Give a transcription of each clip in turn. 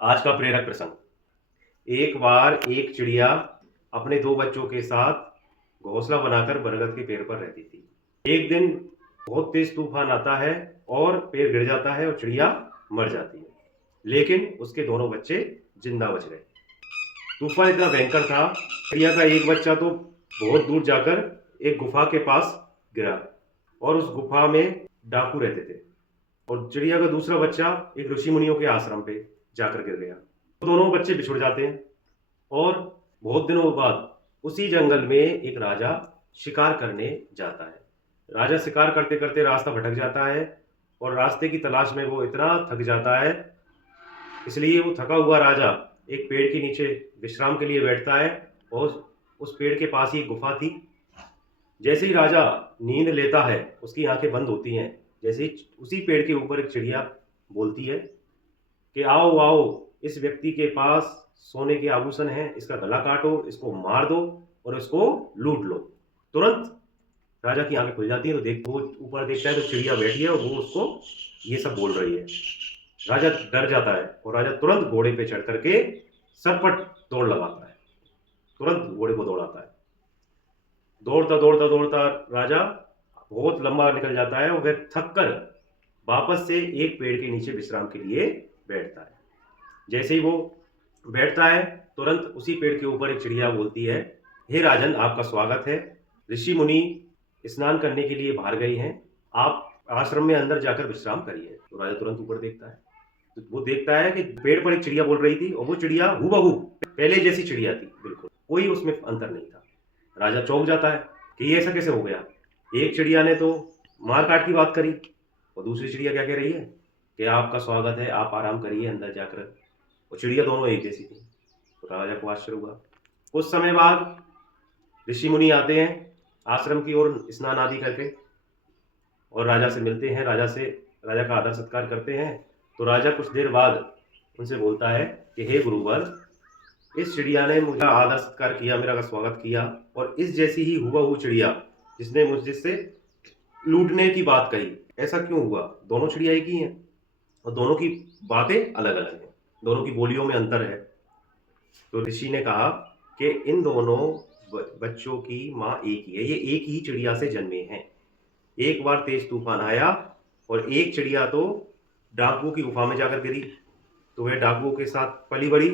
आज का प्रेरक प्रसंग। एक बार एक चिड़िया अपने दो बच्चों के साथ घोंसला बनाकर बरगद के पेड़ पर रहती थी। एक दिन बहुत तेज तूफान आता है और पेड़ गिर जाता है और चिड़िया मर जाती है, लेकिन उसके दोनों बच्चे जिंदा बच गए। तूफान इतना भयंकर था, चिड़िया का एक बच्चा तो बहुत दूर जाकर एक गुफा के पास गिरा और उस गुफा में डाकू रहते थे, और चिड़िया का दूसरा बच्चा एक ऋषि मुनियों के आश्रम पे जाकर गिर गया। तो दोनों बच्चे बिछुड़ जाते हैं और बहुत दिनों बाद उसी जंगल में एक राजा शिकार करने जाता है। राजा शिकार करते करते रास्ता भटक जाता है और रास्ते की तलाश में वो इतना थक जाता है, इसलिए वो थका हुआ राजा एक पेड़ के नीचे विश्राम के लिए बैठता है। और उस पेड़ के पास ही एक गुफा थी। जैसे ही राजा नींद लेता है, उसकी आंखें बंद होती हैं। जैसे ही उसी पेड़ के ऊपर एक चिड़िया बोलती है कि आओ आओ, इस व्यक्ति के पास सोने के आभूषण हैं, इसका गला काटो, इसको मार दो और इसको लूट लो। तुरंत राजा की आंखें खुल जाती हैं, तो वो ऊपर देखता है तो चिड़िया बैठी है और वो उसको ये सब बोल रही है। राजा डर जाता है और राजा तुरंत घोड़े पे चढ़ करके सरपट दौड़ लगाता है, तुरंत घोड़े को दौड़ाता है। दौड़ता दौड़ता दौड़ता राजा बहुत लंबा निकल जाता है और वह थक कर वापस से एक पेड़ के नीचे विश्राम के लिए बैठता है। जैसे ही वो बैठता है, तुरंत उसी पेड़ के ऊपर एक चिड़िया बोलती है, हे राजन, आपका स्वागत है। ऋषि मुनि स्नान करने के लिए बाहर गए हैं, आप आश्रम में अंदर जाकर विश्राम करिए। तो राजा तुरंत ऊपर देखता है, तो वो देखता है कि पेड़ पर एक चिड़िया बोल रही थी और वो चिड़िया हूबहू पहले जैसी चिड़िया थी, बिल्कुल कोई उसमें अंतर नहीं था। राजा चौंक जाता है कि ये ऐसा कैसे हो गया। एक चिड़िया ने तो मार काट की बात करी और दूसरी चिड़िया क्या कह रही है कि आपका स्वागत है, आप आराम करिए अंदर जाकर। और चिड़िया दोनों एक जैसी थी। तो राजा को आश्चर्य हुआ। कुछ समय बाद ऋषि मुनि आते हैं आश्रम की ओर स्नान आदि करके और राजा से मिलते हैं, राजा का आदर सत्कार करते हैं। तो राजा कुछ देर बाद उनसे बोलता है कि हे गुरुवर, इस चिड़िया ने मुझे आदर सत्कार किया, मेरा स्वागत किया, और इस जैसी ही हूबहू चिड़िया जिसने मुझसे लूटने की बात कही, ऐसा क्यों हुआ? दोनों चिड़िया एक ही हैं और दोनों की बातें अलग अलग हैं, दोनों की बोलियों में अंतर है। तो ऋषि ने कहा कि इन दोनों बच्चों की माँ एक ही है, ये एक ही चिड़िया से जन्मे हैं। एक बार तेज तूफान आया और एक चिड़िया तो डाकुओं की गुफा में जाकर गिरी, तो वह डाकुओं के साथ पली बड़ी,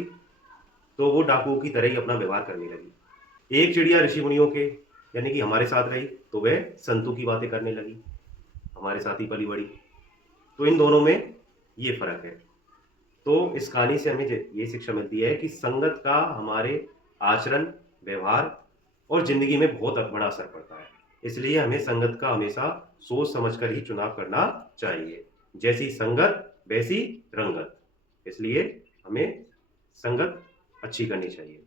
तो वो डाकुओं की तरह ही अपना व्यवहार करने लगी। एक चिड़िया ऋषि मुनियों के यानी कि हमारे साथ रही, तो वह संतों की बातें करने लगी, हमारे साथ ही पली बड़ी। तो इन दोनों में ये फर्क है। तो इस कहानी से हमें ये शिक्षा मिलती है कि संगत का हमारे आचरण, व्यवहार और जिंदगी में बहुत बड़ा असर पड़ता है। इसलिए हमें संगत का हमेशा सोच समझकर ही चुनाव करना चाहिए। जैसी संगत वैसी रंगत। इसलिए हमें संगत अच्छी करनी चाहिए।